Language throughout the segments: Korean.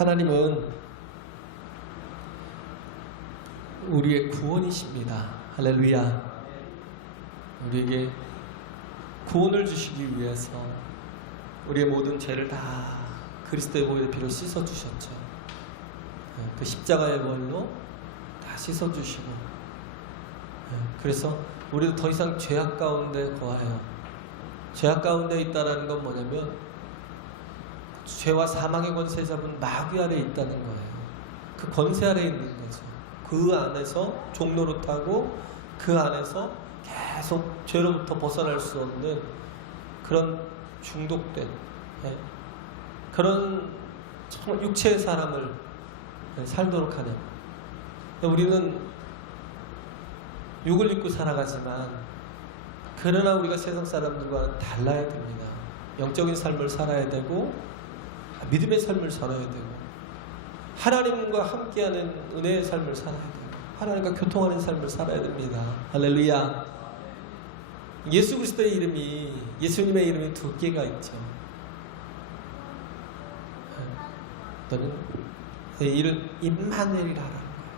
하나님은 우리의 구원이십니다. 할렐루야. 우리에게 구원을 주시기 위해서 우리의 모든 죄를 다 그리스도의 보혈의 피로 씻어주셨죠. 그 십자가의 벌로 다 씻어주시고, 그래서 우리도 더 이상 죄악 가운데 거하여, 죄악 가운데 있다는 건 뭐냐면 죄와 사망의 권세 잡은 마귀 아래에 있다는 거예요. 그 권세 아래에 있는 거죠. 그 안에서 종노릇하고 그 안에서 계속 죄로부터 벗어날 수 없는 그런 중독된 그런 정말 육체의 사람을 살도록 하는, 우리는 육을 입고 살아가지만 그러나 우리가 세상 사람들과는 달라야 됩니다. 영적인 삶을 살아야 되고 믿음의 삶을 살아야 되고 하나님과 함께하는 은혜의 삶을 살아야 되고 하나님과 교통하는 삶을 살아야 됩니다. 할렐루야. 예수 그리스도의 이름이, 예수님의 이름이 두 개가 있죠. 너는 이름 임마누엘이라 하라.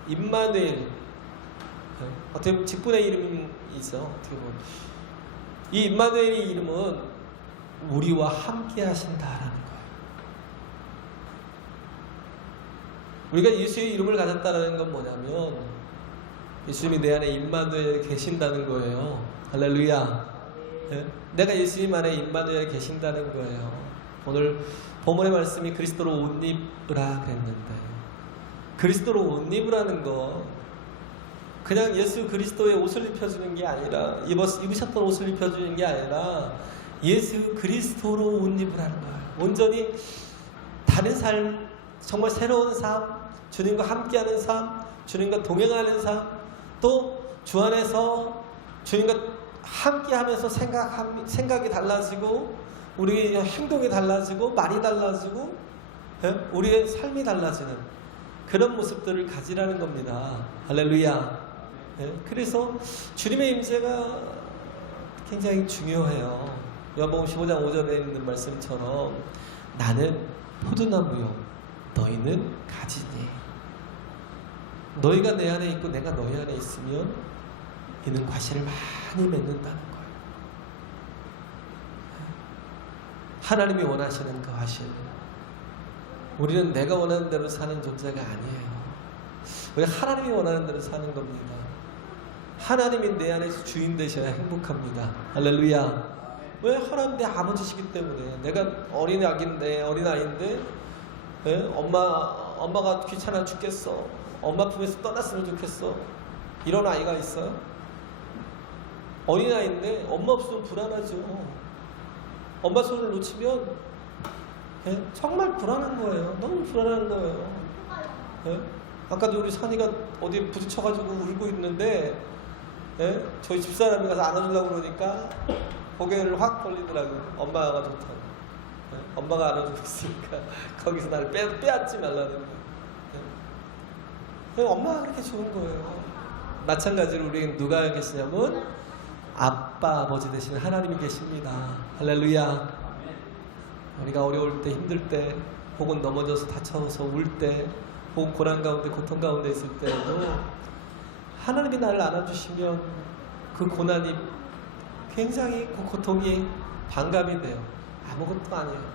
임마누엘. 어떻게 보면 직분의 이름이 있어. 어떻게 보면 이 임마누엘의 이름은 우리와 함께 하신다라는 거예요. 우리가 예수의 이름을 가졌다는 건 뭐냐면 예수님이 내 안에 임마누엘 계신다는 거예요. 할렐루야. 내가 예수님 안에 임마누엘 계신다는 거예요. 오늘 본문의 말씀이 그리스도로 옷 입으라 그랬는데, 그리스도로 옷 입으라는 거 그냥 예수 그리스도의 옷을 입혀주는 게 아니라, 입으셨던 옷을 입혀주는 게 아니라 예수 그리스도로 옷 입으라는 거예요. 온전히 다른 삶, 정말 새로운 삶, 주님과 함께하는 삶, 주님과 동행하는 삶, 또 주 안에서 주님과 함께하면서 생각이 달라지고 우리의 행동이 달라지고 말이 달라지고 우리의 삶이 달라지는 그런 모습들을 가지라는 겁니다. 할렐루야. 그래서 주님의 임재가 굉장히 중요해요. 요한복음 15장 5절에 있는 말씀처럼 나는 포도나무요 너희는 가지니, 너희가 내 안에 있고 내가 너희 안에 있으면 이는 과실을 많이 맺는다는 거예요. 하나님이 원하시는 그 과실, 우리는 내가 원하는 대로 사는 존재가 아니에요. 우리 하나님이 원하는 대로 사는 겁니다. 하나님이 내 안에서 주인 되셔야 행복합니다. 할렐루야. 왜? 하나님 내 아버지시기 때문에. 내가 어린아이인데 엄마가 귀찮아 죽겠어, 엄마 품에서 떠났으면 좋겠어, 이런 아이가 있어요? 어린아이인데 엄마 없으면 불안하죠. 엄마 손을 놓치면 정말 불안한 거예요. 너무 불안한 거예요. 아까도 우리 선이가 어디에 부딪혀가지고 울고 있는데 저희 집사람이 가서 안아주려고 그러니까 고개를 확 돌리더라고요. 엄마가 좋다고. 엄마가 안아주고 있으니까 거기서 나를 빼앗지 말라는 거예요. 엄마가 그렇게 좋은 거예요. 마찬가지로 우리는 누가 계시냐면 아빠, 아버지 되시는 하나님이 계십니다. 할렐루야. 우리가 어려울 때, 힘들 때, 혹은 넘어져서 다쳐서 울 때, 혹은 고난 가운데, 고통 가운데 있을 때에도 하나님이 나를 안아주시면 그 고난이 굉장히, 그 고통이 반감이 돼요. 아무것도 아니에요.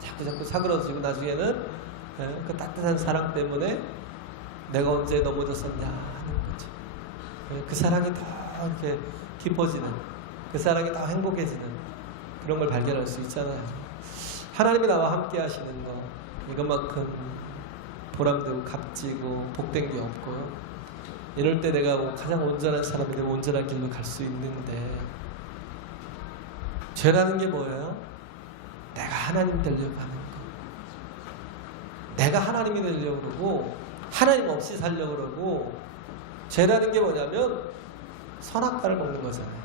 자꾸 사그러지고 나중에는 그 따뜻한 사랑 때문에 내가 언제 넘어졌었냐 하는 거죠. 그 사랑이 더 이렇게 깊어지는, 그 사랑이 더 행복해지는 그런 걸 발견할 수 있잖아요. 하나님이 나와 함께 하시는 거, 이것만큼 보람되고 값지고 복된 게 없고요. 이럴 때 내가 가장 온전한 사람이 되고 온전한 길로 갈 수 있는데, 죄라는 게 뭐예요? 내가 하나님 되려고 하는 거, 내가 하나님이 되려고 그러고 하나님 없이 살려고 그러고, 죄라는 게 뭐냐면 선악과를 먹는 거잖아요.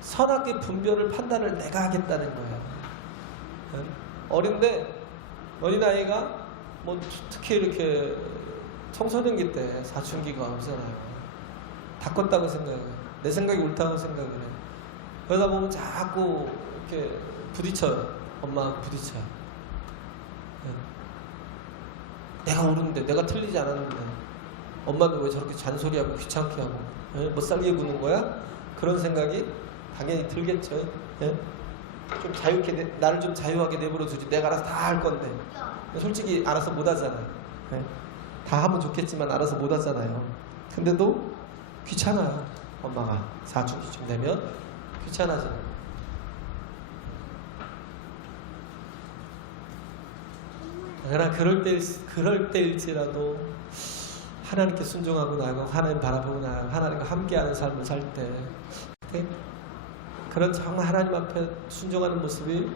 선악의 분별을, 판단을 내가 하겠다는 거예요. 어린아이가 뭐 특히 이렇게 청소년기 때 사춘기가 오잖아요. 다 컸다고 생각해요. 내 생각이 옳다고 생각을 해요. 그러다 보면 자꾸 이렇게 부딪혀요. 엄마하고 부딪혀요. 내가 옳은데, 내가 틀리지 않았는데, 엄마는 왜 저렇게 잔소리하고 귀찮게 하고, 못 살게 구는 거야? 그런 생각이 당연히 들겠죠. 좀 자유롭게, 나를 좀 자유하게 내버려 두지. 내가 알아서 다 할 건데. 솔직히 알아서 못 하잖아요. 다 하면 좋겠지만 알아서 못 하잖아요. 근데도 귀찮아요. 엄마가 사춘기쯤 되면 귀찮아지는 거예요. 그러나 그럴 때일지라도 하나님께 순종하고 나가고 하나님 바라보고 나가고 하나님과 함께하는 삶을 살 때 그런 정말 하나님 앞에 순종하는 모습이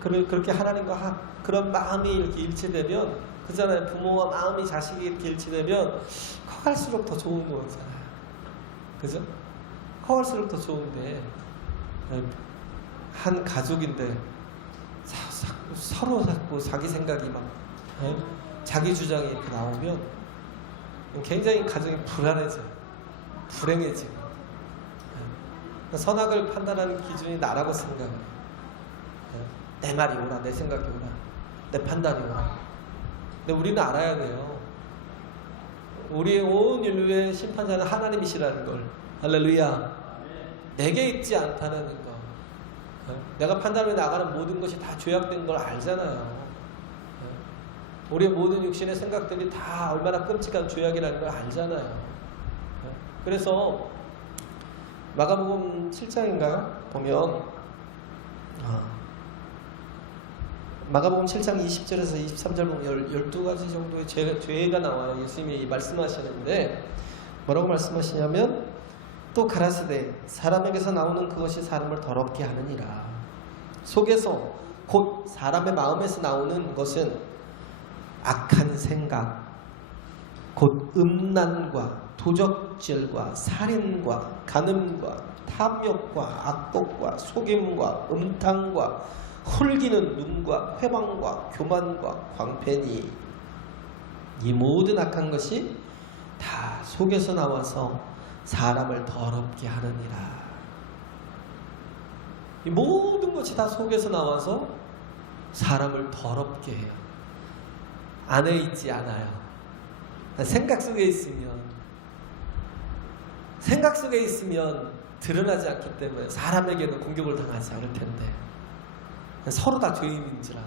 그렇게 하나님과 그런 마음이 이렇게 일치되면 그잖아요. 부모와 마음이 자식이 이렇게 일치되면 커갈수록 더 좋은 거잖아요. 그죠? 커갈수록 더 좋은데 한 가족인데 서로 자꾸 자기 생각이 막 자기 주장이 이렇게 나오면 굉장히 가정이 불안해져요. 불행해지고 선악을 판단하는 기준이 나라고 생각해요. 내 말이 옳아, 내 생각이 옳아, 내 판단이 옳아. 근데 우리는 알아야 돼요. 우리의 온 인류의 심판자는 하나님이시라는 걸. 할렐루야. 내게 있지 않다는 거. 내가 판단하며 나가는 모든 것이 다 죄악된 걸 알잖아요. 우리의 모든 육신의 생각들이 다 얼마나 끔찍한 죄악이라는 걸 알잖아요. 그래서 마가복음 7장인가요? 보면 마가복음 7장 20절에서 23절 보면 12가지 정도의 죄가 나와요. 예수님이 말씀하시는데 뭐라고 말씀하시냐면 또 가라사대 사람에게서 나오는 그것이 사람을 더럽게 하느니라. 속에서 곧 사람의 마음에서 나오는 것은 악한 생각, 곧 음란과 도적질과 살인과 간음과 탐욕과 악독과 속임과 음탕과 홀기는 눈과 회방과 교만과 광패니 이 모든 악한 것이 다 속에서 나와서 사람을 더럽게 하느니라. 이 모든 것이 다 속에서 나와서 사람을 더럽게 해요. 안에 있지 않아요. 생각 속에 있으면 드러나지 않기 때문에 사람에게는 공격을 당하지 않을 텐데 서로 다 죄인인지라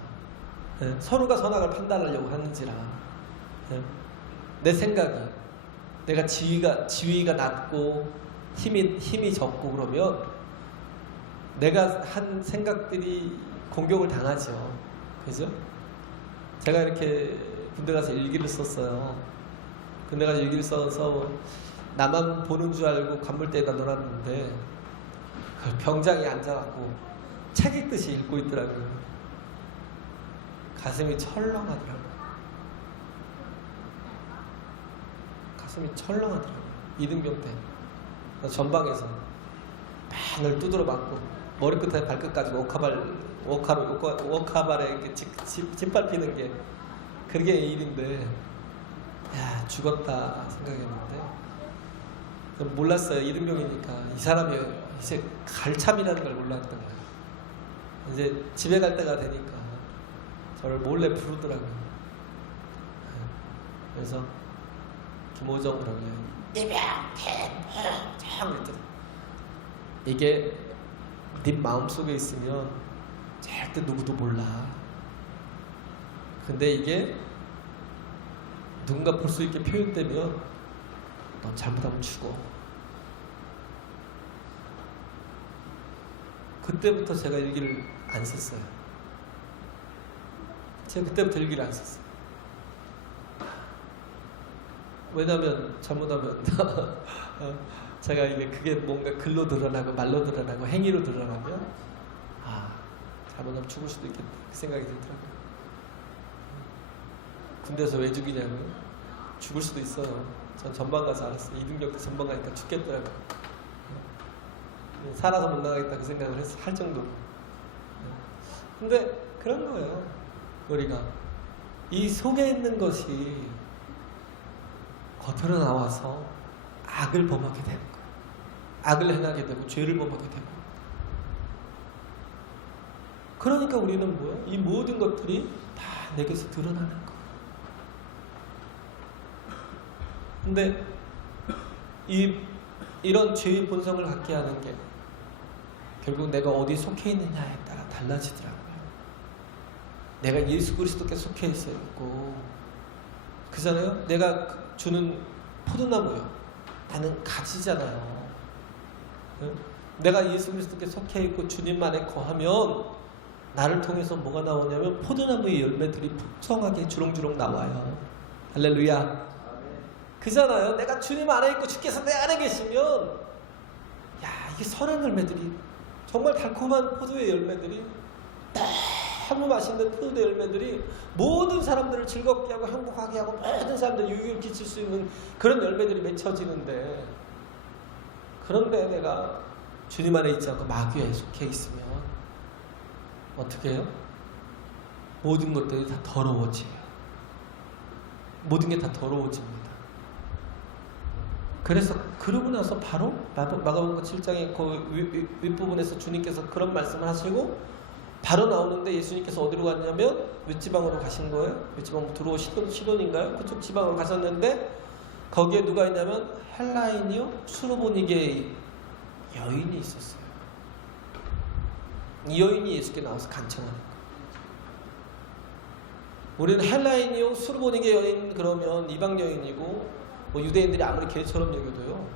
서로가 선악을 판단하려고 하는지라 내 생각이 내가 지위가 낮고 힘이 적고 그러면 내가 한 생각들이 공격을 당하죠. 그죠? 제가 이렇게 군대 가서 일기를 썼어요. 군대 가서 일기를 써서 나만 보는 줄 알고 관물대에다 놀았는데 병장이 앉아갖고 책 읽듯이 읽고 있더라고요. 가슴이 철렁하더라고요. 이등병 때 전방에서 맨날 두드려 맞고 머리끝에 발끝까지 워카발에 이렇게 짓밟히는 게 그게 일인데 야 죽었다 생각했는데 몰랐어요. 이등병이니까 이 사람이 이제 갈 참이라는 걸 몰랐던 거예요. 이제 집에 갈 때가 되니까 저를 몰래 부르더라고요. 그래서 김호정이라고 해요. 이게 네 마음속에 있으면 절대 누구도 몰라. 근데 이게 누군가 볼 수 있게 표현되면 넌 잘못하면 죽어. 그때부터 제가 일기를 안 썼어요. 제가 그때부터 일기를 안 썼어요. 왜냐면 잘못하면 제가 그게 뭔가 글로 드러나고 말로 드러나고 행위로 드러나면 잘못하면 죽을 수도 있겠다 그 생각이 들더라고요. 군대에서 왜 죽이냐면 죽을 수도 있어요. 전 전방 가서 알았어요. 이등병 때 전방 가니까 죽겠더라고요. 살아서 못 나가겠다 그 생각을 할 정도로. 근데 그런 거예요. 우리가 이 속에 있는 것이 겉으로 나와서 악을 범하게 되는 거예요. 악을 행하게 되고 죄를 범하게 되고. 그러니까 우리는 뭐예요? 이 모든 것들이 다 내게서 드러나는 거예요. 근데 이런 죄의 본성을 갖게 하는 게 결국 내가 어디 속해 있느냐에 따라 달라지더라고요. 내가 예수 그리스도께 속해 있어야 있고, 그잖아요. 내가 주는 포도나무요, 나는 가지잖아요. 내가 예수 그리스도께 속해 있고 주님 안에 거하면 나를 통해서 뭐가 나오냐면 포도나무의 열매들이 풍성하게 주렁주렁 나와요. 할렐루야. 그잖아요. 내가 주님 안에 있고 주께서 내 안에 계시면, 야, 이게 선한 열매들이, 정말 달콤한 포도의 열매들이, 너무 맛있는 포도의 열매들이 모든 사람들을 즐겁게 하고 행복하게 하고 모든 사람들 유익을 끼칠 수 있는 그런 열매들이 맺혀지는데, 그런데 내가 주님 안에 있지 않고 마귀에 속해 있으면 어떻게 해요? 모든 것들이 다 더러워져요. 모든 게 다 더러워집니다. 그래서 그러고 나서 바로 마가복음 7장의 그 윗부분에서 주님께서 그런 말씀을 하시고 바로 나오는데, 예수님께서 어디로 갔냐면 윗지방으로 가신 거예요. 윗지방 들어오 시돈인가요? 그쪽 지방으로 가셨는데, 거기에 누가 있냐면 헬라인이요 수로보니게 여인이 있었어요. 이 여인이 예수께 나와서 간청하는 거예요. 우리는 헬라인이요 수로보니게 여인 그러면 이방 여인이고, 뭐 유대인들이 아무리 개처럼 여겨도요,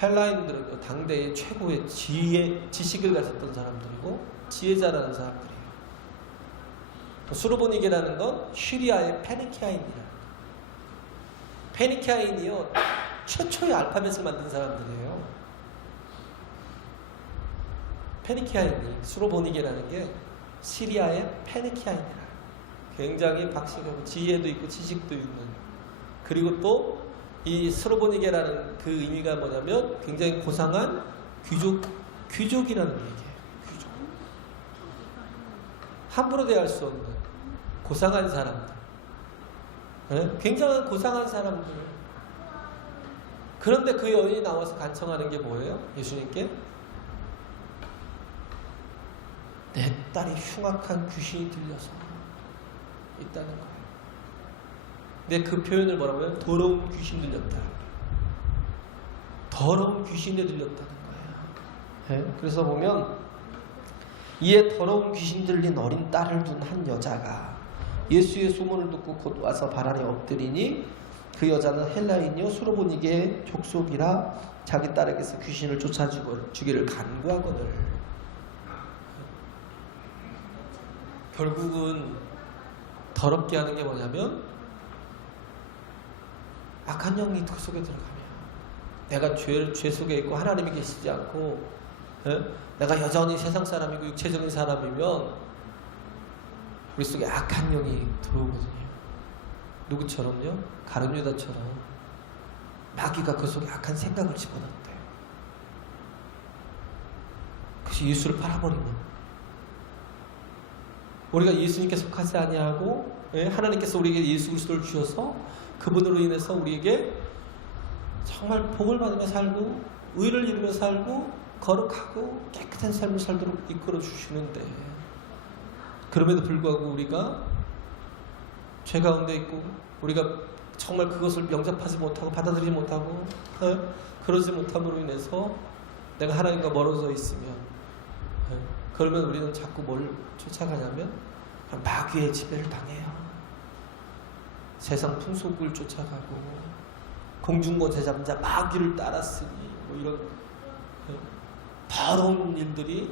헬라인들은 당대의 최고의 지식을 가졌던 사람들이고 지혜자라는 사람들이에요. 수로보니게라는 건 시리아의 페니키아인이라는, 페니키아인이요 최초의 알파벳을 만든 사람들이에요. 페니키아인이, 수로보니게라는 게 시리아의 페니키아인이라, 굉장히 박식하고 지혜도 있고 지식도 있는, 그리고 또 이 수로보니게라는 그 의미가 뭐냐면 굉장히 고상한 귀족이라는 얘기예요. 귀족. 함부로 대할 수 없는 고상한 사람들, 네? 굉장한 고상한 사람들. 그런데 그 여인이 나와서 간청하는 게 뭐예요? 예수님께 내 딸이 흉악한 귀신이 들려서 있다는 거예요. 근데 그 표현을 뭐라고 해요? 더러운 귀신 들렸다. 더러운 귀신에 들렸다는 거예요. 네? 그래서 보면 이에 더러운 귀신 들린 어린 딸을 둔 한 여자가 예수의 소문을 듣고 곧 와서 발 아래 엎드리니, 그 여자는 헬라인이요 수로보니게 족속이라 자기 딸에게서 귀신을 쫓아주기를 간구하거늘. 결국은 더럽게 하는 게 뭐냐면, 악한 영이 그 속에 들어가면, 내가 죄 속에 있고 하나님이 계시지 않고, 내가 여전히 세상 사람이고 육체적인 사람이면 우리 속에 악한 영이 들어오거든요. 누구처럼요? 가룟 유다처럼 마귀가 그 속에 악한 생각을 집어넣었대요. 그래서 예수를 팔아버리면, 우리가 예수님께 속하지 아니하고, 하나님께서 우리에게 예수 그리스도를 주셔서 그분으로 인해서 우리에게 정말 복을 받으며 살고 의를 이루며 살고 거룩하고 깨끗한 삶을 살도록 이끌어 주시는데, 그럼에도 불구하고 우리가 죄 가운데 있고 우리가 정말 그것을 영접하지 못하고 받아들이지 못하고 그러지 못함으로 인해서 내가 하나님과 멀어져 있으면, 그러면 우리는 자꾸 뭘 쫓아가냐면 마귀의 지배를 당해요. 세상 풍속을 쫓아가고 공중곳에 잡은 자 마귀를 따랐으니, 뭐 이런 더러운 일들이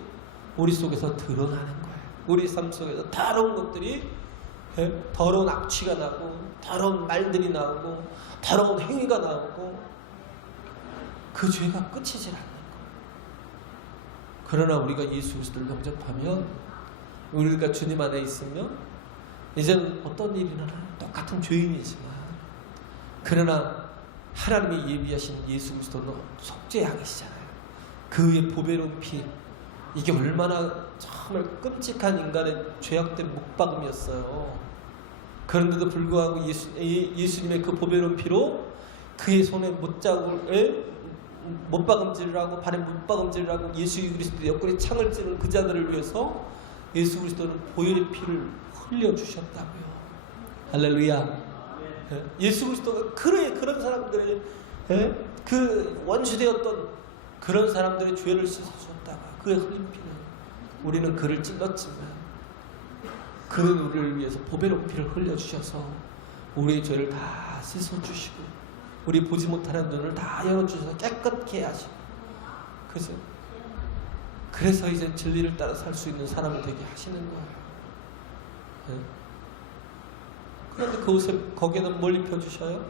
우리 속에서 드러나는 거예요. 우리 삶 속에서 더러운 것들이, 더러운 악취가 나고 더러운 말들이 나오고 더러운 행위가 나오고, 그 죄가 끝이질 않는 거예요. 그러나 우리가 예수 그리스도를 영접하면, 우리가 주님 안에 있으면 이제는 어떤 일이 일어나요? 똑같은 죄인이지만, 그러나 하나님이 예비하신 예수 그리스도는 속죄하게 계시잖아요. 그의 보배로운 피, 이게 얼마나 정말 끔찍한 인간의 죄악된 목박음이었어요. 그런데도 불구하고 예수님의 그 보배로운 피로 그의 손에 못박음질을 하고 발에 못박음질을 하고 예수 그리스도의 옆구리에 창을 찌는 그 자들을 위해서 예수 그리스도는 보혈의 피를 흘려주셨다고요. 할렐루야. 예수 그리스도가 그런 사람들의 그 원수되었던 그런 사람들의 죄를 씻어주었다가 그의 흘린 피는 우리는 그를 찔렀지만 그는 우리를 위해서 보배로운 피를 흘려주셔서 우리의 죄를 다 씻어주시고 우리 보지 못하는 눈을 다 열어주셔서 깨끗게 하시고 그죠? 그래서 이제 진리를 따라 살 수 있는 사람이 되게 하시는 거예요. 그런데 거기에는 뭘 입혀주셔요?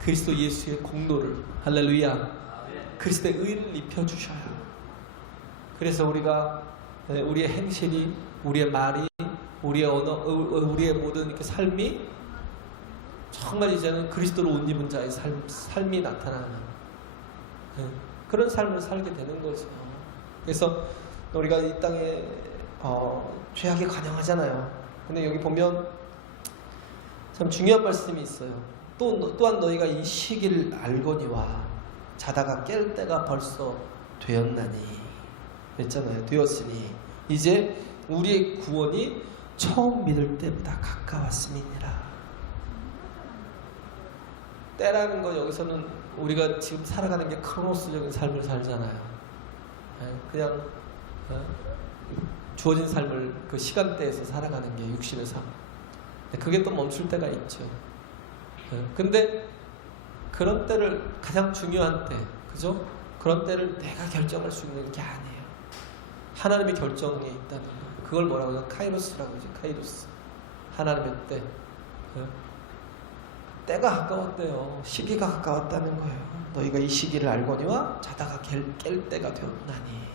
그리스도 예수의 공로를, 할렐루야, 그리스도의 의를 입혀주셔요. 그래서 우리가 우리의 행실이, 우리의 말이, 우리의 언어, 우리의 모든 이렇게 삶이 정말 이제는 그리스도로 옷 입은 자의 삶이 나타나는 그런 삶을 살게 되는 거죠. 그래서 우리가 이 땅에 죄악이 관영하잖아요. 근데 여기 보면 참 중요한 말씀이 있어요. 또한 너희가 이 시기를 알거니와 자다가 깰 때가 벌써 되었나니 그랬잖아요. 되었으니 이제 우리의 구원이 처음 믿을 때보다 가까웠음이니라. 때라는 거 여기서는 우리가 지금 살아가는 게 크로노스적인 삶을 살잖아요. 그냥 주어진 삶을 그 시간대에서 살아가는 게 육신의 삶. 그게 또 멈출 때가 있죠. 근데 그런 때를 가장 중요한 때, 그죠? 그런 때를 내가 결정할 수 있는 게 아니에요. 하나님의 결정에 있다는 거예요. 그걸 뭐라고 해요? 카이로스라고 하죠. 카이로스. 하나님의 때. 때가 가까웠대요. 시기가 가까웠다는 거예요. 너희가 이 시기를 알거니와 자다가 깰 때가 되었나니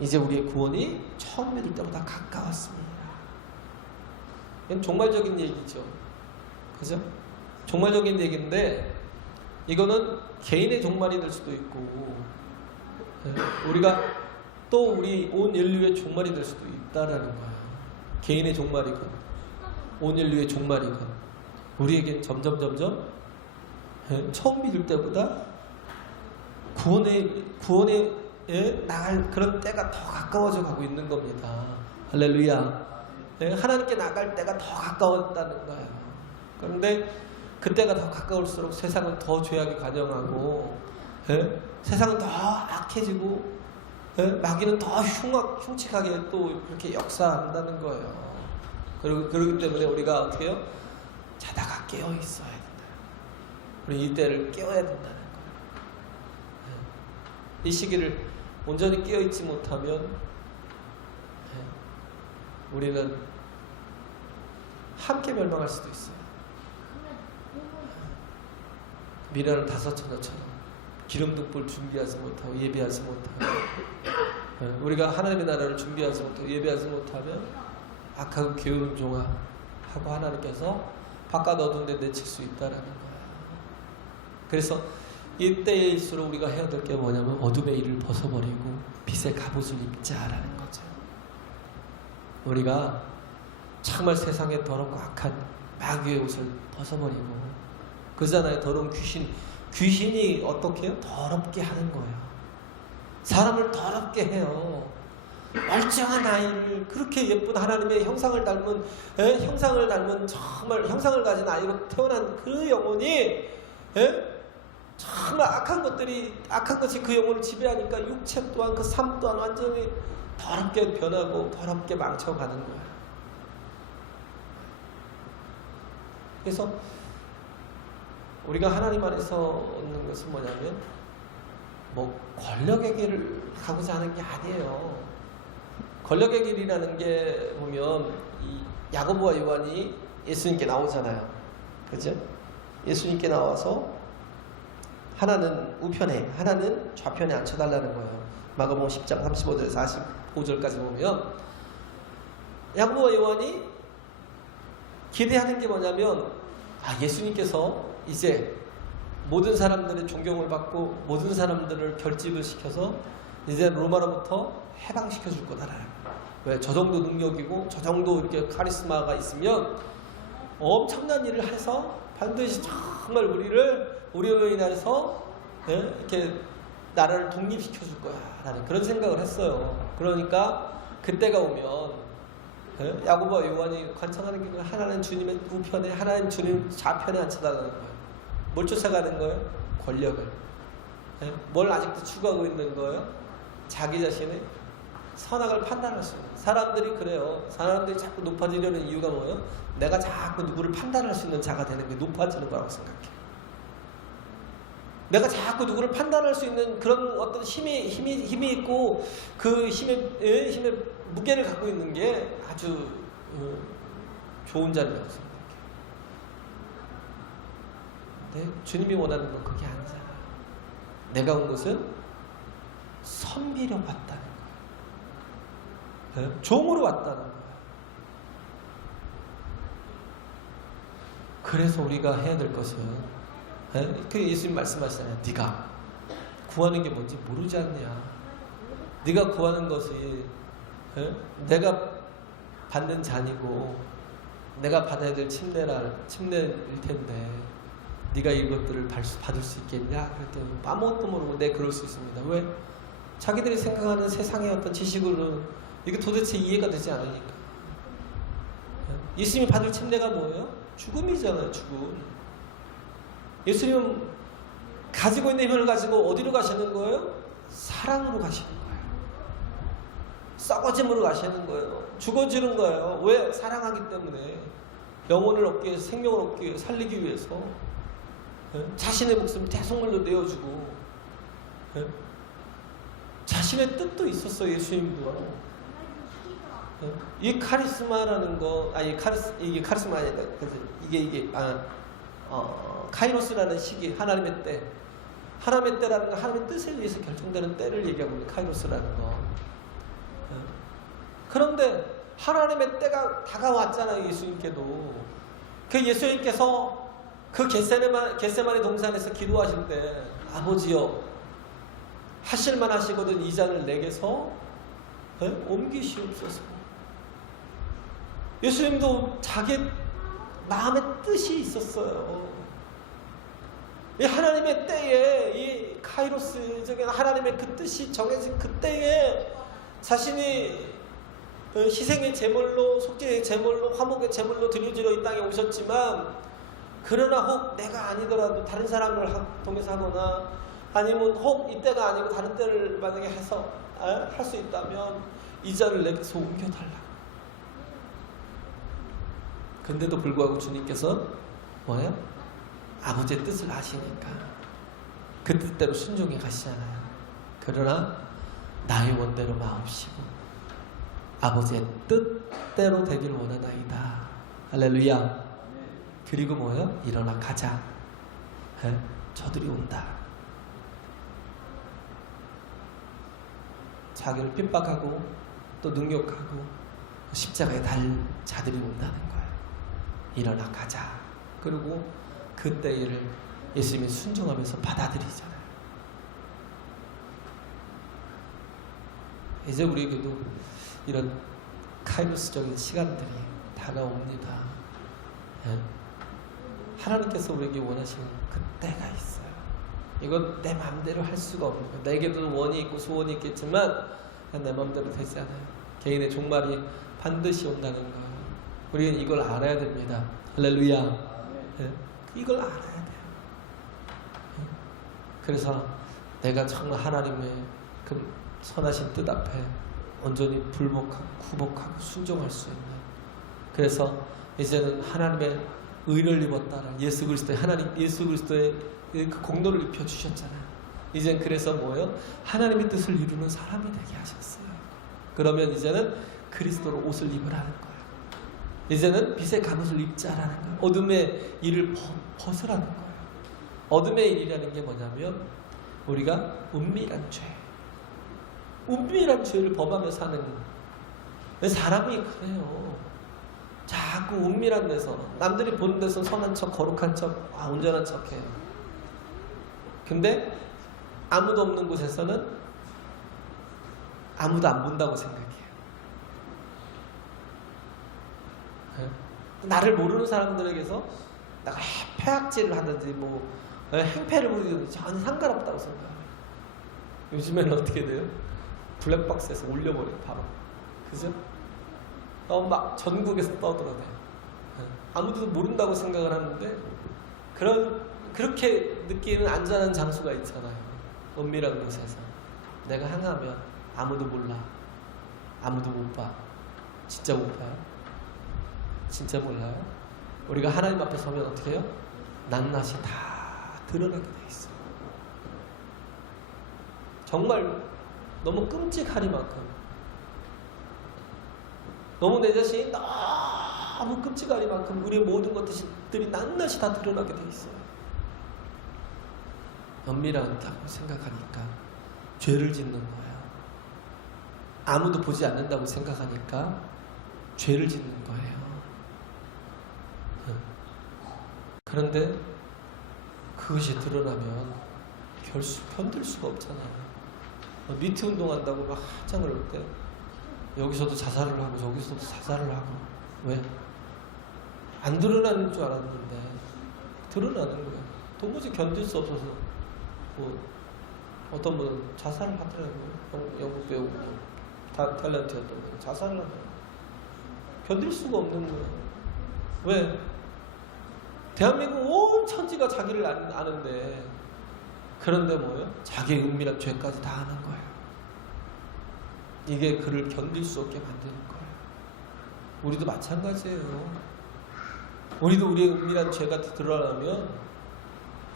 이제 우리의 구원이 처음 믿을 때보다 가까웠습니다. 이건 종말적인 얘기죠. 그죠? 종말적인 얘기인데 이거는 개인의 종말이 될 수도 있고 우리가 또 우리 온 인류의 종말이 될 수도 있다라는 거예요. 개인의 종말이건 온 인류의 종말이건 우리에겐 점점 처음 믿을 때보다 구원에 나갈 그런 때가 더 가까워져 가고 있는 겁니다. 할렐루야. 하나님께 나갈 때가 더 가까웠다는 거예요. 그런데 그때가 더 가까울수록 세상은 더 죄악이 관영하고 세상은 더 악해지고 마귀는 더 흉측하게 또 그렇게 역사한다는 거예요. 그렇기 때문에 우리가 어떻게 해요? 자다가 깨어 있어야 된다. 우리 이 때를 깨워야 된다는 거예요. 이 시기를 온전히 깨어 있지 못하면 우리는 함께 멸망할 수도 있어요. 미련한 다섯처녀처럼 기름등불 준비하지 못하고 예배하지 못하고 우리가 하나님의 나라를 준비하지 못하고 예배하지 못하면 악하고 게으른 종아 하고 하나님께서 바깥 어두운 데 내칠 수 있다라는 거예요. 그래서 이때일수록 우리가 해야 될 게 뭐냐면 어둠의 일을 벗어버리고 빛의 갑옷을 입자라는 거죠. 우리가 정말 세상의 더럽고 악한 마귀의 옷을 벗어버리고 그잖아요. 더러운 귀신이 어떻게 해요? 더럽게 하는 거예요. 사람을 더럽게 해요. 멀쩡한 아이를 그렇게 예쁜 하나님의 형상을 닮은 정말 형상을 가진 아이로 태어난 그 영혼이 정말 악한 것이 그 영혼을 지배하니까 육체 또한 그 삶 또한 완전히 더럽게 변하고 더럽게 망쳐가는 거예요. 그래서 우리가 하나님 안에서 얻는 것은 뭐냐면 권력의 길을 가고자 하는 게 아니에요. 권력의 길이라는 게 보면 이 야고보와 요한이 예수님께 나오잖아요. 그죠? 예수님께 나와서 하나는 우편에 하나는 좌편에 앉혀달라는 거예요. 마가복음 10장 35절에서 45절까지 보면 야고보와 요한이 기대하는 게 뭐냐면 예수님께서 이제 모든 사람들의 존경을 받고 모든 사람들을 결집을 시켜서 이제 로마로부터 해방시켜 줄 거다라는 거예요. 왜? 저 정도 능력이고 저 정도 이렇게 카리스마가 있으면 엄청난 일을 해서 반드시 정말 우리로 인해서 이렇게 나라를 독립시켜 줄 거야 라는 그런 생각을 했어요. 그러니까 그때가 오면 야고보와 요한이 관청하는 게 하나는 주님의 우편에, 하나는 주님 좌편에 앉혀달라는 거예요. 뭘 쫓아가는 거예요? 권력을. 뭘 아직도 추구하고 있는 거예요? 자기 자신의 선악을 판단할 수 있는. 사람들이 그래요. 사람들이 자꾸 높아지려는 이유가 뭐예요? 내가 자꾸 누구를 판단할 수 있는 자가 되는 게 높아지는 거라고 생각해요. 내가 자꾸 누구를 판단할 수 있는 그런 어떤 힘이 있고 그 힘의 무게를 갖고 있는 게 아주 좋은 자리라고 생각해요. 근데 주님이 원하는 건 그게 아니잖아. 내가 온 것은 섬기려 왔다는 거예요. 종으로 왔다는 거예요. 그래서 우리가 해야 될 것은 그 예수님 말씀하시잖아요. 네가 구하는 게 뭔지 모르지 않냐. 네가 구하는 것이 내가 받는 잔이고 내가 받아야 될 침례일 텐데 네가 이것들을 받을 수 있겠냐? 그랬더니 아무것도 모르고 네, 그럴 수 있습니다. 왜? 자기들이 생각하는 세상의 어떤 지식으로는 이게 도대체 이해가 되지 않으니까. 예수님이 받을 침례가 뭐예요? 죽음이잖아요. 죽음. 예수님은 가지고 있는 힘을 가지고 어디로 가시는 거예요? 사랑으로 가시는 거예요. 썩어짐으로 가시는 거예요. 죽어지는 거예요. 왜? 사랑하기 때문에. 영혼을 얻기 위해서, 생명을 얻기 위해서, 살리기 위해서 자신의 목숨 대속물로 내어주고 자신의 뜻도 있었어요. 예수님도. 이 카리스마라는 거, 이게 카리스마 아니다. 그래서 카이로스라는 시기, 하나님의 때. 하나님의 때라는 건 하나님의 뜻에 의해서 결정되는 때를 얘기하고 있는 카이로스라는 거. 그런데 하나님의 때가 다가왔잖아요. 예수님께도. 그 예수님께서 그 겟세마네 동산에서 기도하실 때 아버지여 하실만 하시거든 이 잔을 내게서 옮기시옵소서. 예수님도 자기 마음의 뜻이 있었어요. 이 하나님의 때에, 이 카이로스적인 하나님의 그 뜻이 정해진 그 때에 자신이 희생의 제물로, 속죄의 제물로, 화목의 제물로 드려지러 이 땅에 오셨지만, 그러나 혹 내가 아니더라도 다른 사람을 통해서 하거나 아니면 혹 이때가 아니고 다른 때를 만약에 해서 할 수 있다면 이 잔을 내게서 옮겨달라. 근데도 불구하고 주님께서 뭐예요? 아버지의 뜻을 아시니까 그 뜻대로 순종해 가시잖아요. 그러나 나의 원대로 마옵시고 아버지의 뜻대로 되기를 원하나이다. 할렐루야. 그리고 뭐예요? 일어나 가자. 저들이 온다. 자기를 핍박하고 또 능욕하고 십자가에 달 자들이 온다는 거예요. 일어나 가자. 그리고 그때 일을 예수님이 순종하면서 받아들이잖아요. 이제 우리에게도 이런 카이로스적인 시간들이 다가옵니다. 하나님께서 우리에게 원하시는 그때가 있어요. 이건 내 마음대로 할 수가 없는 거예요. 내게도 원이 있고 소원이 있겠지만 내 마음대로 되지 않아요. 개인의 종말이 반드시 온다는 거예요. 우리는 이걸 알아야 됩니다. 할렐루야. 이걸 알아야 돼요. 그래서 내가 정말 하나님의 그 선하신 뜻 앞에 온전히 불복하고 구복하고 순종할 수 있는, 그래서 이제는 하나님의 의를 입었다라 예수 그리스도의 그 공로를 입혀 주셨잖아요. 이젠 그래서 뭐예요? 하나님의 뜻을 이루는 사람이 되게 하셨어요. 그러면 이제는 그리스도로 옷을 입으라는 거예요. 이제는 빛의 갑옷을 입자라는 거예요. 어둠의 일을 벗으라는 거예요. 어둠의 일이라는 게 뭐냐면 우리가 은밀한 죄를 범하며 사는, 사람이 그래요. 자꾸 은밀한 데서, 남들이 보는 데서 선한 척, 거룩한 척, 온전한 척해요. 근데 아무도 없는 곳에서는 아무도 안 본다고 생각해요. 나를 모르는 사람들에게서 내가 폐악질을 하든지 뭐 행패를 부리든지 전혀 상관없다고 생각해요. 요즘에는 어떻게 돼요? 블랙박스에서 올려버려요, 바로. 그죠? 막 전국에서 떠들어대. 아무도 모른다고 생각을 하는데 그렇게 느끼는 안전한 장소가 있잖아요. 은밀한 곳에서 내가 향하면 아무도 몰라, 아무도 못 봐. 진짜 못 봐요? 진짜 몰라요? 우리가 하나님 앞에 서면 어떻게 해요? 낱낱이 다 드러나게 돼 있어요. 정말 너무 끔찍하리만큼, 너무 내 자신이 너무 끔찍하리만큼 우리의 모든 것들이 낱낱이 다 드러나게 돼 있어요. 은밀하다고 생각하니까 죄를 짓는 거예요. 아무도 보지 않는다고 생각하니까 죄를 짓는 거예요. 그런데 그것이 드러나면 견딜 수가 없잖아요. 미트 운동한다고 막 한참 그럴 때 여기서도 자살을 하고 저기서도 자살을 하고, 왜? 안 드러나는 줄 알았는데 드러나는 거예요. 도무지 견딜 수 없어서 어떤 분은 자살을 하더라고요. 영국 배우 탤런트였던 분은 자살을 하더라고요. 견딜 수가 없는 거예요. 왜? 대한민국 온 천지가 자기를 아는데, 그런데 뭐예요? 자기의 은밀한 죄까지 다 아는 거예요. 이게 그를 견딜 수 없게 만드는 거예요. 우리도 마찬가지예요. 우리도 우리의 은밀한 죄가 드러나면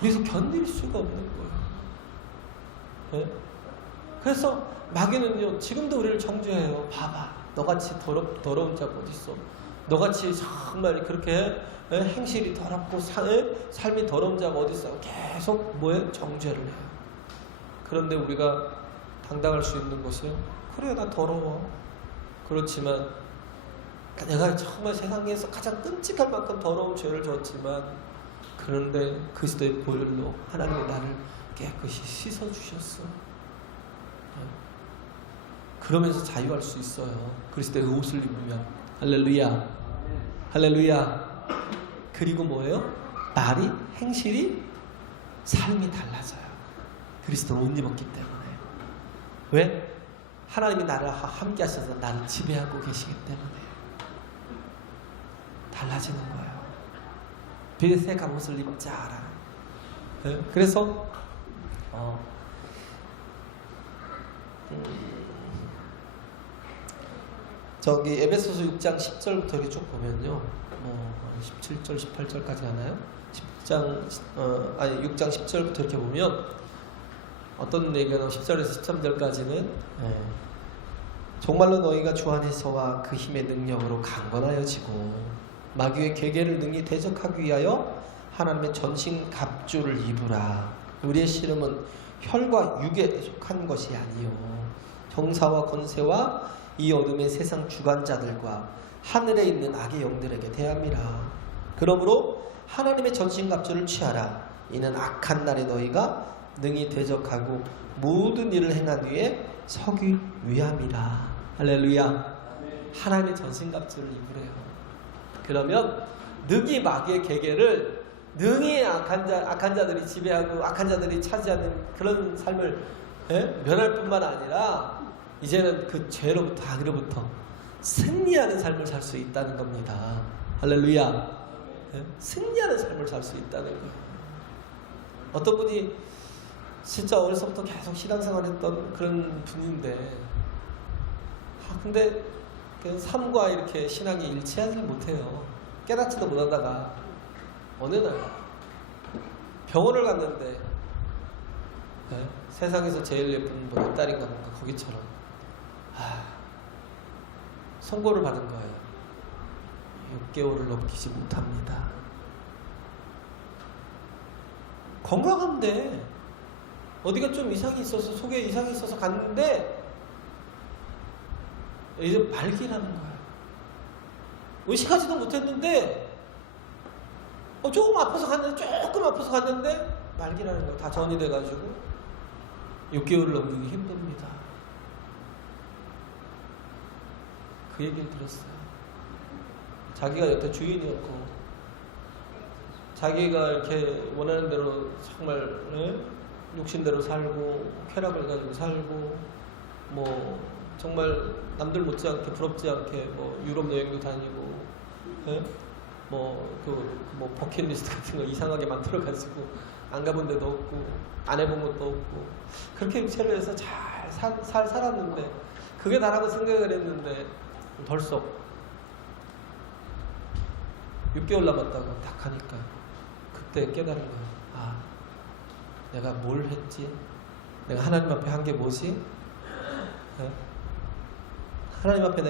우리도 견딜 수가 없는 거예요. 네? 그래서 마귀는요, 지금도 우리를 정죄해요. 봐봐, 너같이 더러운 자가 어딨어? 너같이 정말 그렇게 행실이 더럽고 삶이 더러운 자가 어딨어? 계속 뭐예요? 정죄를 해요. 그런데 우리가 당당할 수 있는 것은, 그래, 나 더러워. 그렇지만 내가 정말 세상에서 가장 끔찍할 만큼 더러운 죄를 졌지만, 그런데 그리스도의 보혈로 하나님이 나를 깨끗이 씻어주셨어. 그러면서 자유할 수 있어요. 그리스도의 옷을 입으면. 할렐루야. 할렐루야. 그리고 뭐예요? 말이, 행실이, 삶이 달라져요. 그리스도를 옷 입었기 때문에. 왜? 하나님이 나를 함께 하셔서 나를 지배하고 계시기 때문에 달라지는 거예요. 빛의 갑옷을 입자라. 네? 그래서 저기 에베소서 6장 10절부터 이렇게 쭉 보면요, 17절 18절까지 하나요? 6장 10절부터 이렇게 보면 어떤 얘기가 나오면 10절에서 13절까지는 정말로 너희가 주 안에서와 그 힘의 능력으로 강건하여지고 마귀의 계계를 능히 대적하기 위하여 하나님의 전신 갑주를 입으라. 우리의 씨름은 혈과 육에 속한 것이 아니요 정사와 권세와 이 어둠의 세상 주관자들과 하늘에 있는 악의 영들에게 대함이라. 그러므로 하나님의 전신갑주를 취하라. 이는 악한 날에 너희가 능히 대적하고 모든 일을 행한 후에 서기 위함이라. 할렐루야. 하나님의 전신갑주를 입으래요. 그러면 능히 마귀의 계계를, 능히 악한 자들이 지배하고 악한 자들이 차지하는 그런 삶을 면할 뿐만 아니라 이제는 그 죄로부터, 악으로부터 승리하는 삶을 살 수 있다는 겁니다. 할렐루야. 승리하는 삶을 살 수 있다는 거예요. 어떤 분이 진짜 어려서부터 계속 신앙생활 했던 그런 분인데, 근데 그 삶과 이렇게 신앙이 일치하지 못해요. 깨닫지도 못하다가 어느 날 병원을 갔는데 세상에서 제일 예쁜 보름달인가 뭔가 거기처럼 선고를 받은 거예요. 6개월을 넘기지 못합니다. 건강한데 어디가 좀 이상이 있어서, 속에 이상이 있어서 갔는데 이제 말기라는 거예요. 의식하지도 못했는데 조금 아파서 갔는데 말기라는 거예요. 다 전이 돼가지고 6개월을 넘기기 힘듭니다. 그 얘기를 들었어요. 자기가 여태 주인이었고 자기가 이렇게 원하는 대로 정말 욕심대로 살고 쾌락을 가지고 살고 뭐 정말 남들 못지않게 부럽지 않게 뭐 유럽 여행도 다니고, 예? 뭐 버킷리스트 같은 거 이상하게 만들어가지고 안 가본 데도 없고 안 해본 것도 없고 그렇게 첼로에서 잘 살았는데 그게 나라고 생각을 했는데 벌써 6개월 남았다고 딱 하니까 그때 깨달은 거예요. 아, 내가 뭘 했지? 내가 하나님 앞에 한 게 뭐지? 예? 하나님 앞에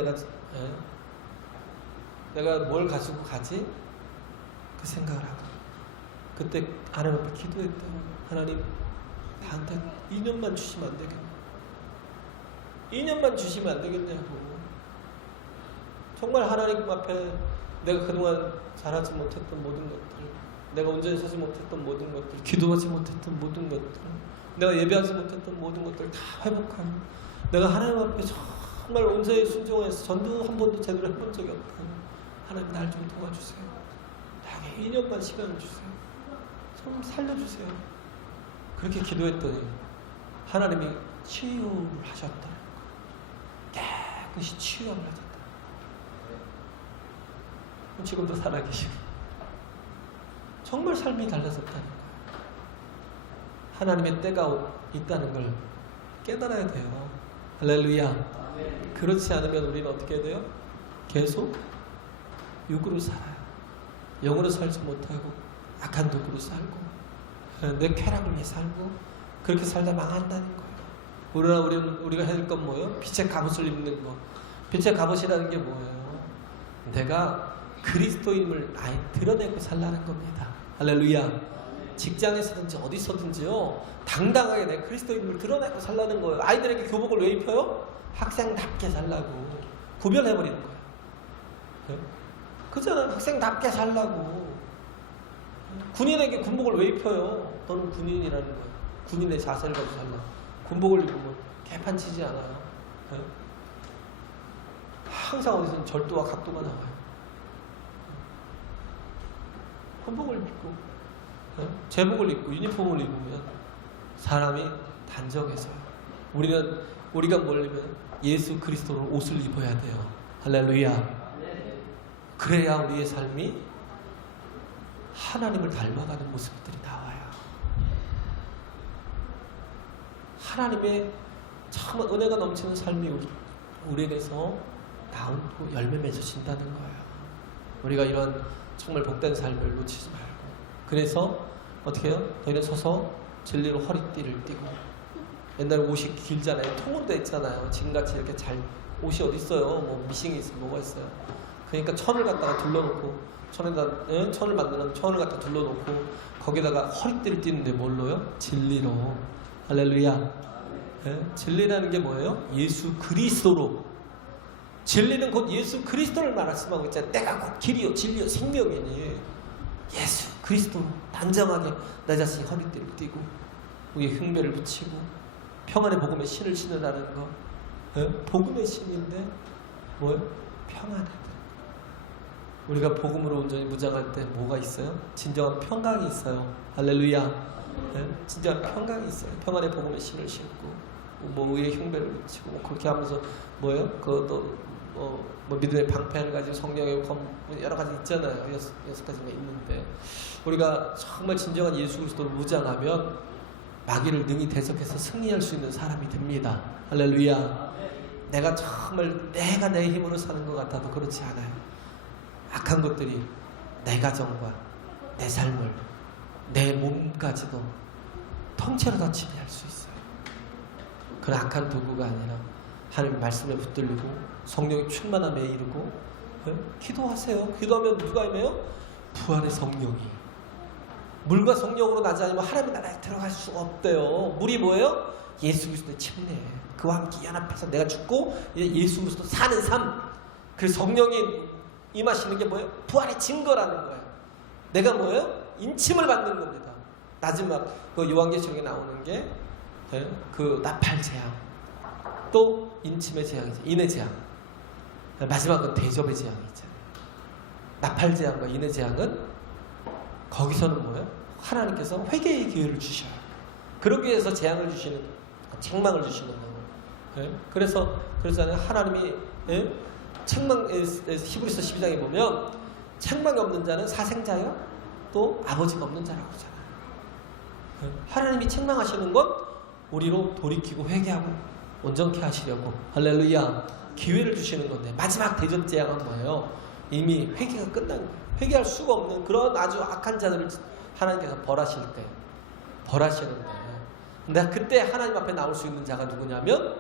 내가 뭘 가지고 가지? 그 생각을 하고 그때 하나님 앞에 기도했다고. 하나님 나한테 2년만 주시면 안 되겠냐? 2년만 주시면 안 되겠냐고. 정말 하나님 앞에 내가 그동안 잘하지 못했던 모든 것들, 내가 온전히 서지 못했던 모든 것들, 기도하지 못했던 모든 것들, 내가 예배하지 못했던 모든 것들 다 회복하고 내가 하나님 앞에 정말 온전히 순종해서 전도 한 번도 제대로 해본 적이 없다. 하나님 날 좀 도와주세요. 나에게 2년만 시간을 주세요. 좀 살려주세요. 그렇게 기도했더니 하나님이 치유를 하셨다. 깨끗이 치유를 하셨다. 지금도 살아계시고 정말 삶이 달라졌다는 거예요. 하나님의 때가 있다는 걸 깨달아야 돼요. 할렐루야. 그렇지 않으면 우리는 어떻게 돼요? 계속 육으로 살아요. 영으로 살지 못하고 악한 도구로 살고 내 쾌락을 위해 살고 그렇게 살다 망한다는 거예요. 우리가 해야 될 건 뭐예요? 빛의 갑옷을 입는 거. 빛의 갑옷이라는 게 뭐예요? 내가 그리스도임을 아예 드러내고 살라는 겁니다. 할렐루야. 직장에서든지 어디서든지요, 당당하게 내 그리스도임을 드러내고 살라는 거예요. 아이들에게 교복을 왜 입혀요? 학생답게 살라고. 구별해버리는 거예요. 네? 그잖아요. 학생답게 살라고. 군인에게 군복을 왜 입혀요? 너는 군인이라는 거예요. 군인의 자세를 가지고 살라. 군복을 입으면 개판치지 않아요. 네? 항상 어디서는 절도와 각도가 나와요. 군복을 입고 제복을 입고 유니폼을 입으면 사람이 단정해져요. 우리가 뭐냐면 예수 그리스도로 옷을 입어야 돼요. 할렐루야. 그래야 우리의 삶이 하나님을 닮아가는 모습들이 나와요. 하나님의 참 은혜가 넘치는 삶이 우리에게서 나오고 열매 맺어진다는 거예요. 우리가 이런 정말 복된 삶을 놓치지 말고, 그래서 어떻게 해요? 너희는 서서 진리로 허리띠를 띠고. 옛날에 옷이 길잖아요. 통으로 돼 있잖아요. 지금같이 이렇게 잘 옷이 어디 있어요? 뭐 미싱이 있으면 뭐가 있어요? 그러니까 천을 갖다가 둘러놓고 천을 만드는 천을 갖다 둘러놓고 거기다가 허리띠를 띠는데 뭘로요? 진리로. 할렐루야. 네? 진리라는 게 뭐예요? 예수 그리스도로. 진리는 곧 예수 그리스도를 말씀하고 있잖아요. 내가 곧 길이요 진리요 생명이니 예수 그리스도로 단정하게 내 자신이 허리띠를 띠고 우리의 흉배를 붙이고 평안의 복음의 신을 신으라는 거. 네? 복음의 신인데 뭐예요? 평안하다. 우리가 복음으로 온전히 무장할 때 뭐가 있어요? 진정한 평강이 있어요. 할렐루야. 네? 진정한 평강이 있어요. 평안의 복음의 신을 신고 뭐 의의 흉배를 붙이고 뭐 그렇게 하면서 뭐예요? 그것도 뭐 믿음의 방패를 가지고 성령의 검 여러 가지 있잖아요. 여섯 가지가 있는데 우리가 정말 진정한 예수 그리스도를 무장하면 마귀를 능히 대적해서 승리할 수 있는 사람이 됩니다. 할렐루야. 내가 정말 내가 내 힘으로 사는 것 같아도 그렇지 않아요. 악한 것들이 내 가정과 내 삶을 내 몸까지도 통째로 다 지배할 수 있어요. 그런 악한 도구가 아니라 하나님 말씀에 붙들리고 성령의 충만함에 이르고 기도하세요. 기도하면 누가 임해요? 부활의 성령이. 물과 성령으로 나지 않으면 하나님의 나라에 들어갈 수가 없대요. 물이 뭐예요? 예수 그리스도의 침례. 그와 함께 연합해서 내가 죽고 예수 그리스도 사는 삶. 그래서 성령이 임하시는 게 뭐예요? 부활의 증거라는 거예요. 내가 뭐예요? 인침을 받는 겁니다. 마지막 그 요한계시록에 나오는 게 그 나팔 재앙, 또 인침의 재앙이죠. 인의 재앙. 마지막은 대접의 재앙이 있잖아요. 나팔 재앙과 인의 재앙은 거기서는 뭐예요? 하나님께서 회개의 기회를 주셔요. 그러기 위해서 재앙을 주시는, 책망을 주시는 거예요. 예? 그래서 하나님이 책망 히브리서 12장에 보면 책망이 없는 자는 사생자요 또 아버지가 없는 자라고 하잖아요. 하나님이 책망하시는 건 우리로 돌이키고 회개하고 온전케 하시려고 할렐루야 기회를 주시는 건데 마지막 대접 재앙은 뭐예요? 이미 회개가 끝난 거예요. 회개할 수가 없는 그런 아주 악한 자들을 하나님께서 벌하시는 거예요. 근데 그때 하나님 앞에 나올 수 있는 자가 누구냐면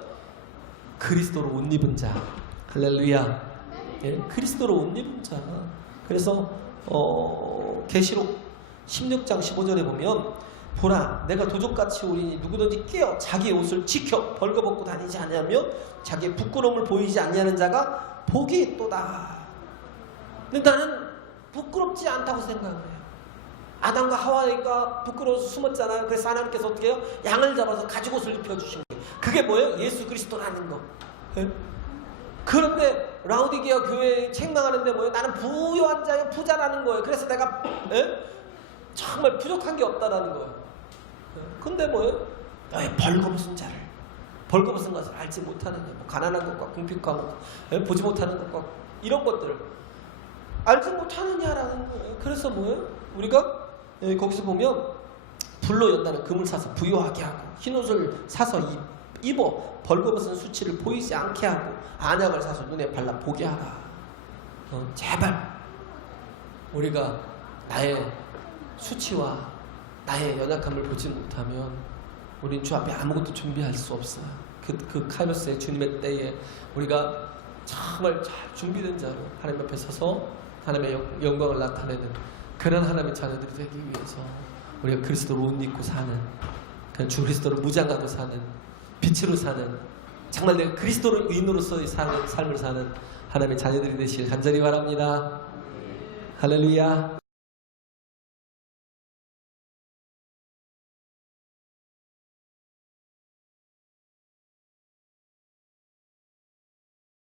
그리스도로 옷 입은 자. 할렐루야. 예? 그리스도로 옷 입은 자. 그래서 계시록 16장 15절에 보면 보라 내가 도적같이 오리니 누구든지 깨어 자기의 옷을 지켜 벌거벗고 다니지 않으면 자기의 부끄러움을 보이지 않냐는 자가 복이 있도다. 근데 나는 부끄럽지 않다고 생각을 해요. 아담과 하와가 부끄러워서 숨었잖아요. 그래서 하나님께서 어떻게 해요? 양을 잡아서 가죽옷을 입혀주신 거예요. 그게 뭐예요? 예수 그리스도라는 거. 예? 그런데 라우디게아 교회에 책망하는데 뭐예요? 나는 부유한 자요 부자라는 거예요. 그래서 내가 정말 부족한 게 없다라는 거예요. 근데 뭐예요? 너의 벌거벗은 자를 벌거벗은 것을 알지 못하느냐 뭐 가난한 것과 궁핍하고 보지 못하는 것과 이런 것들을 알지 못하느냐라는 거예요. 그래서 뭐예요? 우리가 거기서 보면 불로 연다는 금을 사서 부유하게 하고 흰옷을 사서 입어 벌거벗은 수치를 보이지 않게 하고 안약을 사서 눈에 발라 보게 하라. 제발 우리가 나의 수치와 나의 연약함을 보지 못하면 우린 주 앞에 아무것도 준비할 수 없어요. 그 카이로스의 주님의 때에 우리가 정말 잘 준비된 자로 하나님 앞에 서서 하나님의 영광을 나타내는 그런 하나님의 자녀들이 되기 위해서 우리가 그리스도로 옷 입고 사는 주 그리스도를 무장하고 사는 빛으로 사는 정말 내가 그리스도로 의인으로서의 삶을 사는 하나님의 자녀들이 되시길 간절히 바랍니다. 할렐루야.